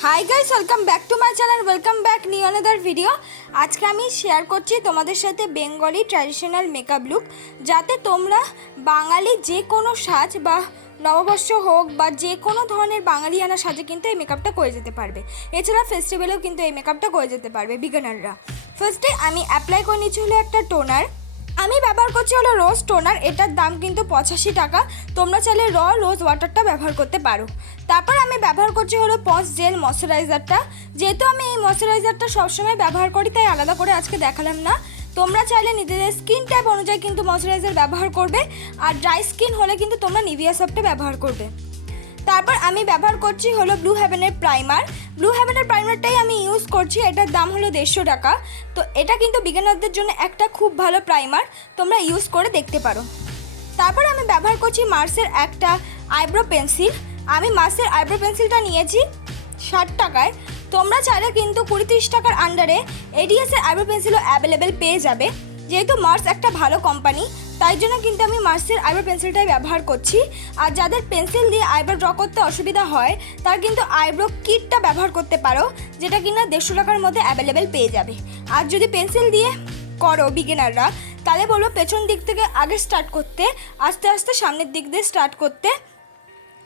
High guys welcome back to my channel welcome back new another video. आज के आमी share करছি তোমাদের সাথে বেঙ্গলি ট্র্যাডিশনাল মেকআপ লুক, যাতে তোমরা বাঙালি যে কোনো সাজ বা নববর্ষ হোক বা যে কোনো ধরনের বাঙালিয়ানা সাজে কিন্তু এই মেকআপটা করে যেতে পারবে। এছাড়া ফেস্টিভ্যালেও কিন্তু এই মেকআপটা করে যেতে পারবে বিগিনাররা। ফার্স্টে আমি অ্যাপ্লাই করে নিচ্ছি হলো একটা টোনার। আমি ব্যবহার করছি হলো রোজ টোনার, এটার দাম কিন্তু 85 টাকা। তোমরা চাইলে রোজ ওয়াটারটা ব্যবহার করতে পারো। তারপর আমি ব্যবহার করছি হলো পন্স জেল ময়শ্চারাইজারটা। যেহেতু আমি এই ময়শ্চারাইজারটা সবসময় ব্যবহার করি তাই আলাদা করে আজকে দেখালাম না। তোমরা চাইলে নিজেদের স্কিন টাইপ অনুযায়ী কিন্তু ময়শ্চারাইজার ব্যবহার করবে, আর ড্রাই স্কিন হলে কিন্তু তোমরা নিভিয়া সফটটা ব্যবহার করবে। তারপর আমি ব্যবহার করছি হলো ব্লু হেভেনের প্রাইমার। ব্লু হেভেনের প্রাইমারটাই আমি ইউজ করছি, এটার দাম হলো 150 টাকা। তো এটা কিন্তু বিগিনারদের জন্য একটা খুব ভালো প্রাইমার, তোমরা ইউজ করে দেখতে পারো। তারপর আমি ব্যবহার করছি মার্সের একটা আইব্রো পেন্সিল। আমি মার্সের আইব্রো পেন্সিলটা নিয়েছি 60 টাকায়। তোমরা চাইলে কিন্তু 20-30 টাকার আন্ডারে এডিএসের আইব্রো পেন্সিলও অ্যাভেলেবেল পেয়ে যাবে। যেহেতু মার্স একটা ভালো কোম্পানি, তাই জন্য কিন্তু আমি মার্সের আইব্রো পেন্সিলটাই ব্যবহার করছি। আর যাদের পেন্সিল দিয়ে আইব্রো ড্র করতে অসুবিধা হয় তার কিন্তু আইব্রো কিটটা ব্যবহার করতে পারো, যেটা কিনা 150 টাকার মধ্যে অ্যাভেলেবেল পেয়ে যাবে। আর যদি পেন্সিল দিয়ে করো বিগিনাররা, তাহলে বলবো পেছন দিক থেকে আগে স্টার্ট করতে, আস্তে আস্তে সামনের দিক দিয়ে স্টার্ট করতে,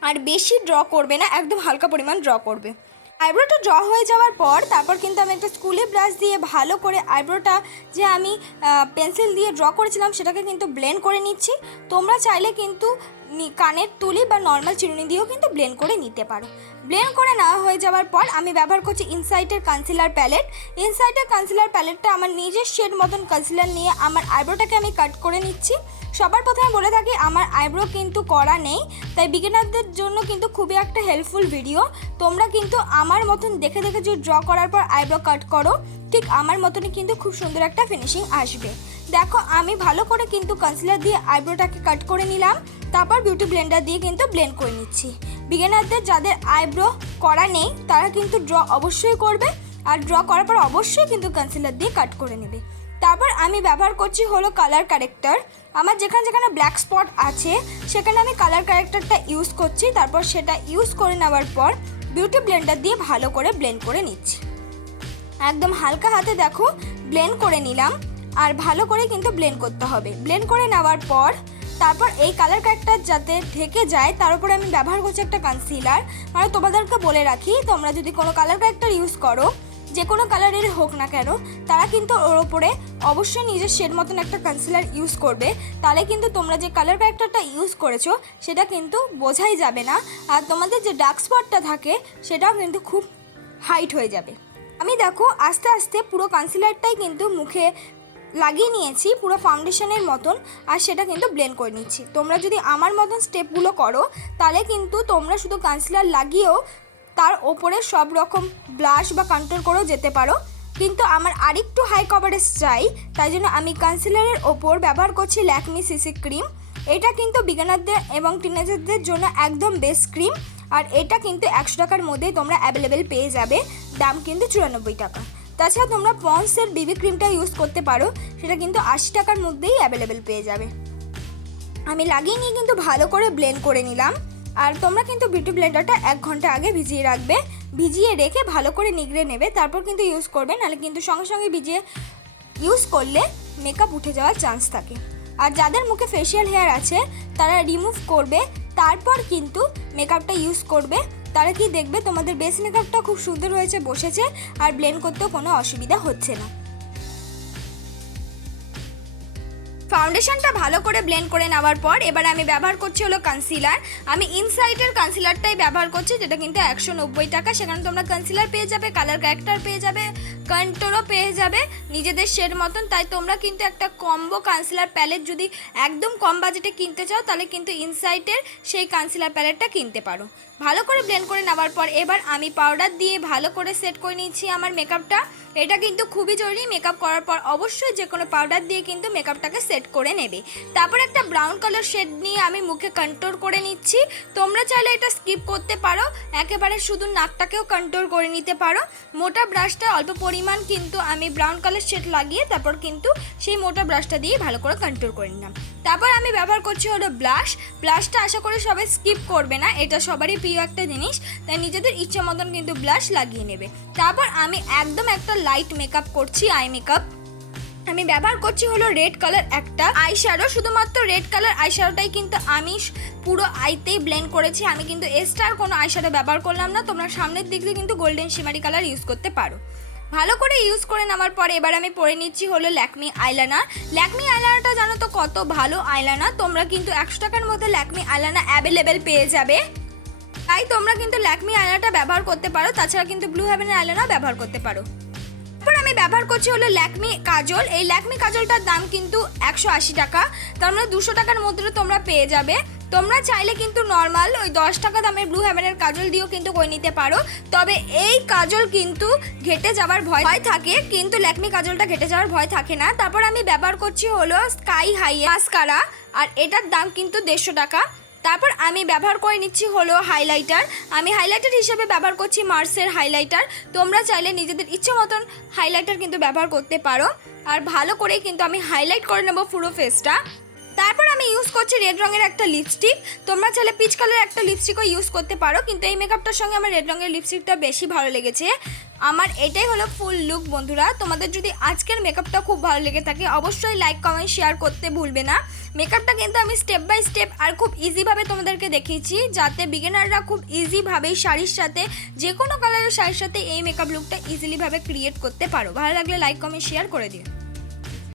আর বেশি ড্র করবে না, একদম হালকা পরিমাণ ড্র করবে। আইব্রোটা ড্র হয়ে যাওয়ার পর তারপর কিন্তু আমি একটা স্কুলে ব্রাশ দিয়ে ভালো করে আইব্রোটা যে আমি পেন্সিল দিয়ে ড্র করেছিলাম সেটাকে কিন্তু ব্লেন্ড করে নিচ্ছি। তোমরা চাইলে কিন্তু কানের তুলি বা নর্মাল চিরুনি দিয়েও কিন্তু ব্লেন্ড করে নিতে পারো। ব্লেন্ড করে নেওয়া হয়ে যাওয়ার পর আমি ব্যবহার করছি ইনসাইটের কনসিলার প্যালেট। ইনসাইটের কনসিলার প্যালেটটা আমার নিজের শেড মতন কনসিলার নিয়ে আমার আইব্রোটাকে আমি কাট করে নিচ্ছি। সবার প্রথমে বলে থাকি আমার আইব্রো কিন্তু করা নেই, তাই বিগিনারদের জন্য কিন্তু খুবই একটা হেল্পফুল ভিডিও। তোমরা কিন্তু আমার মতন দেখে দেখে যে ড্র করার পর আইব্রো কাট করো, ঠিক আমার মতনই কিন্তু খুব সুন্দর একটা ফিনিশিং আসবে। দেখো আমি ভালো করে কিন্তু কনসিলার দিয়ে আইব্রোটাকে কাট করে নিলাম। তারপর বিউটি ব্লেন্ডার দিয়ে কিন্তু ব্লেন্ড করে নিচ্ছি। বিগিনারদের যাদের আইব্রো করা নেই তারা কিন্তু ড্র অবশ্যই করবে, আর ড্র করার পর অবশ্যই কিন্তু কনসিলার দিয়ে কাট করে নেবে। তারপর আমি ব্যবহার করছি হলো কালার কারেক্টার। আমার যেখানে যেখানে ব্ল্যাক স্পট আছে সেখানে আমি কালার কারেক্টারটা ইউজ করছি। তারপর সেটা ইউজ করে নেওয়ার পর বিউটি ব্লেন্ডার দিয়ে ভালো করে ব্লেন্ড করে নিচ্ছি। একদম হালকা হাতে দেখো ব্লেন্ড করে নিলাম, আর ভালো করে কিন্তু ব্লেন্ড করতে হবে। ব্লেন্ড করে নেওয়ার পর তারপর এই কালার কারেক্টার যাতে ঢেকে যায় তার উপরে আমি ব্যবহার করছি একটা কনসিলার। মানে তোমাদেরকে বলে রাখি, তোমরা যদি কোনো কালার কারেক্টার ইউজ করো, যে কোনো কালারের হোক না কেন, তারা কিন্তু ওর ওপরে অবশ্যই নিজের শেড মতন একটা কনসিলার ইউজ করবে। তাহলে কিন্তু তোমরা যে কালার কারেক্টারটা ইউজ করেছো সেটা কিন্তু বোঝাই যাবে না, আর তোমাদের যে ডার্ক স্পটটা থাকে সেটাও কিন্তু খুব হাইট হয়ে যাবে। আমি দেখো আস্তে আস্তে পুরো কনসিলারটাই কিন্তু মুখে লাগিয়ে নিয়েছি পুরো ফাউন্ডেশনের মতন, আর সেটা কিন্তু ব্লেন্ড করে নিচ্ছি। তোমরা যদি আমার মতন স্টেপগুলো করো তাহলে কিন্তু তোমরা শুধু কনসিলার লাগিয়েও তার ওপরে সব রকম ব্লাশ বা কন্ট্রোল করেও যেতে পারো। কিন্তু আমার আরেকটু হাই কভারেজ চাই, তাই জন্য আমি কনসিলারের ওপর ব্যবহার করছি ল্যাকমি সিসি ক্রিম। এটা কিন্তু বিগিনারদের এবং টিনেজারদের জন্য একদম বেস্ট ক্রিম, আর এটা কিন্তু 100 টাকার মধ্যেই তোমরা অ্যাভেলেবেল পেয়ে যাবে। দাম কিন্তু 94 টাকা। তাছাড়া তোমরা পন্সের বিবি ক্রিমটা ইউজ করতে পারো, সেটা কিন্তু 80 টাকার মধ্যেই অ্যাভেলেবেল পেয়ে যাবে। আমি লাগিয়ে নিয়ে কিন্তু ভালো করে ব্লেন্ড করে নিলাম। আর তোমরা কিন্তু বিউটি ব্লেন্ডারটা 1 ঘন্টা আগে ভিজিয়ে রাখবে, ভিজিয়ে রেখে ভালো করে নিগড়ে নেবে, তারপর কিন্তু ইউজ করবে। নাহলে কিন্তু সঙ্গে সঙ্গে ভিজিয়ে ইউজ করলে মেকআপ উঠে যাওয়ার চান্স থাকে। আর যাদের মুখে ফেশিয়াল হেয়ার আছে তারা রিমুভ করবে, তারপর কিন্তু মেকআপটা ইউজ করবে। তারা কি দেখবে তোমাদের বেস মেকআপটা খুব সুন্দর হয়েছে, বসেছে, আর ব্লেন্ড করতেও কোনো অসুবিধা হচ্ছে না। ফাউন্ডেশনটা ভালো করে ব্লেন্ড করে নেওয়ার পর এবার আমি ব্যবহার করছি হলো কনসিলার। আমি ইনসাইটের কনসিলারটাই ব্যবহার করছি, যেটা কিন্তু 190 টাকা। সেখানে তোমরা কনসিলার পেয়ে যাবে, কালার কারেক্টার পেয়ে যাবে, কন্ট্রোলও পেয়ে যাবে নিজেদের শেড মতন। তাই তোমরা কিন্তু একটা কম্বো কনসিলার প্যালেট যদি একদম কম বাজেটে কিনতে চাও তাহলে কিন্তু ইনসাইটের সেই কনসিলার প্যালেটটা কিনতে পারো। ভালো করে ব্লেন্ড করে নেওয়ার পর এবার আমি পাউডার দিয়ে ভালো করে সেট করে নিচ্ছি আমার মেকআপটা। এটা কিন্তু খুবই জরুরি, মেকআপ করার পর অবশ্যই যে কোনো পাউডার দিয়ে কিন্তু মেকআপটাকে সেট করে নেবে। তারপর একটা ব্রাউন কালার শেড নিয়ে আমি মুখে কন্ট্রোল করে নিচ্ছি। তোমরা চাইলে এটা স্কিপ করতে পারো, একেবারে শুধু নাকটাকেও কন্ট্রোল করে নিতে পারো। মোটা ব্রাশটা অল্প পরিমাণ কিন্তু আমি ব্রাউন কালার শেড লাগিয়ে তারপর কিন্তু সেই মোটা ব্রাশটা দিয়ে ভালো করে কন্ট্রোল করে নিলাম। তারপর আমি ব্যবহার করছি হলো ব্লাশটা আশা করি সবাই স্কিপ করবে না, এটা সবারই প্রিয় একটা জিনিস, তাই নিজেদের ইচ্ছে মতন কিন্তু ব্লাশ লাগিয়ে নেবে। তারপর আমি একদম একটা লাইট মেকআপ করছি, আই মেকআপ। আমি ব্যবহার করছি হলো রেড কালার একটা আইশ্যাডো, শুধুমাত্র রেড কালার আইশ্যাডোটাই কিন্তু আমি পুরো আইতেই ব্লেন্ড করেছি। আমি কিন্তু এক্সট্রা কোনো আইশ্যাডো ব্যবহার করলাম না। তোমরা সামনের দিক দিয়ে কিন্তু গোল্ডেন শিমারি কালার ইউজ করতে পারো। ভালো করে ইউজ করে নেওয়ার পরে এবার আমি পরে নিচ্ছি হলো ল্যাকমি আইলাইনার। ল্যাকমি আইলাইনারটা জানো তো কত ভালো আইলাইনার, তোমরা কিন্তু 100 টাকার মধ্যে ল্যাকমি আইলাইনার অ্যাভেলেবেল পেয়ে যাবে, তাই তোমরা কিন্তু ল্যাকমি আইলাইনারটা ব্যবহার করতে পারো। তাছাড়া কিন্তু ব্লু হেভেনের আইলাইনার ব্যবহার করতে পারো। তারপর আমি ব্যবহার করছি হলো ল্যাকমি কাজল। এই ল্যাকমি কাজলটার দাম কিন্তু 180 টাকা, তার মানে 200 টাকার মধ্যে তোমরা পেয়ে যাবে। তোমরা চাইলে কিন্তু নর্মাল ওই 10 টাকা দামের ব্লু হেভেনের কাজল দিয়েও কিন্তু করে নিতে পারো, তবে এই কাজল কিন্তু ঘেটে যাওয়ার ভয় থাকে, কিন্তু ল্যাকমি কাজলটা ঘেটে যাওয়ার ভয় থাকে না। তারপর আমি ব্যবহার করছি হলো স্কাই হাই মাস্কারা, আর এটার দাম কিন্তু 150 টাকা। তারপর আমি ব্যবহার করে নিচ্ছি হলো হাইলাইটার। আমি হাইলাইটার হিসেবে ব্যবহার করছি মার্সের হাইলাইটার। তোমরা চাইলে নিজেদের ইচ্ছে মতন হাইলাইটার কিন্তু ব্যবহার করতে পারো, আর ভালো করেই কিন্তু আমি হাইলাইট করে নেব পুরো ফেসটা। তারপর আমি ইউজ করছি রেড রঙের একটা লিপস্টিক। তোমরা চাইলে পিচ কালারের একটা লিপস্টিকও ইউজ করতে পারো, কিন্তু এই মেকআপটার সঙ্গে আমার রেড রঙের লিপস্টিকটা বেশি ভালো লেগেছে। আমার এটাই হলো ফুল লুক বন্ধুরা। তোমাদের যদি আজকের মেকআপটা খুব ভালো লেগে থাকে অবশ্যই লাইক কমেন্ট শেয়ার করতে ভুলবে না। মেকআপটা কিন্তু আমি স্টেপ বাই স্টেপ আর খুব ইজিভাবে তোমাদেরকে দেখিয়েছি, যাতে বিগিনাররা খুব ইজিভাবেই শাড়ির সাথে যে কোনো কালারের শাড়ির সাথে এই মেকআপ লুকটা ইজিলিভাবে ক্রিয়েট করতে পারো। ভালো লাগলে লাইক কমেন্ট শেয়ার করে দিও।